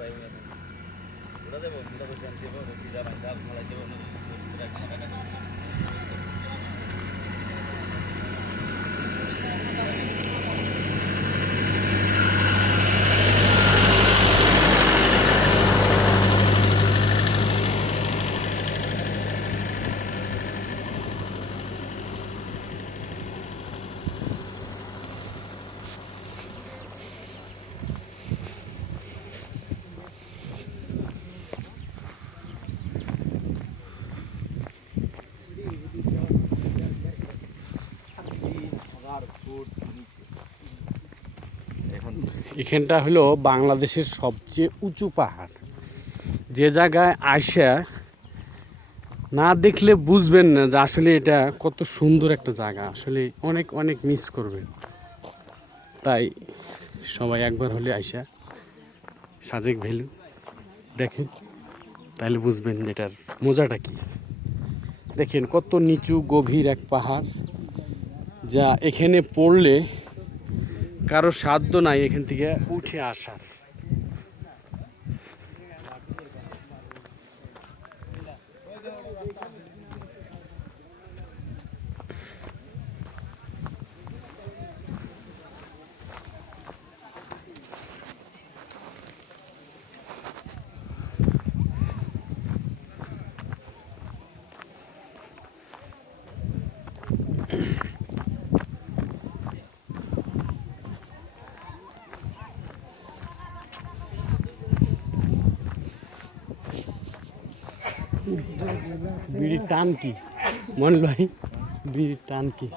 ওরা দেবো ওরা দেবো সিধা বাইন্দা ভালো দেবো এখানটা হলো বাংলাদেশের সবচেয়ে উঁচু পাহাড়। যে জায়গায় আসা না দেখলে বুঝবেন না যে আসলে এটা কত সুন্দর একটা জায়গা। আসলে অনেক অনেক মিস করবেন। তাই সবাই একবার হলে আইসা সাজেক ভ্যালু দেখেন তাহলে বুঝবেন এটার মজাটা কি। দেখেন কত নিচু গভীর এক পাহাড়, যা এখানে পড়লে কারও সাধ্য নাই এখান থেকে উঠে আসার। বিড়ির টান কি? মনে ভাই বিড়ির টান কি?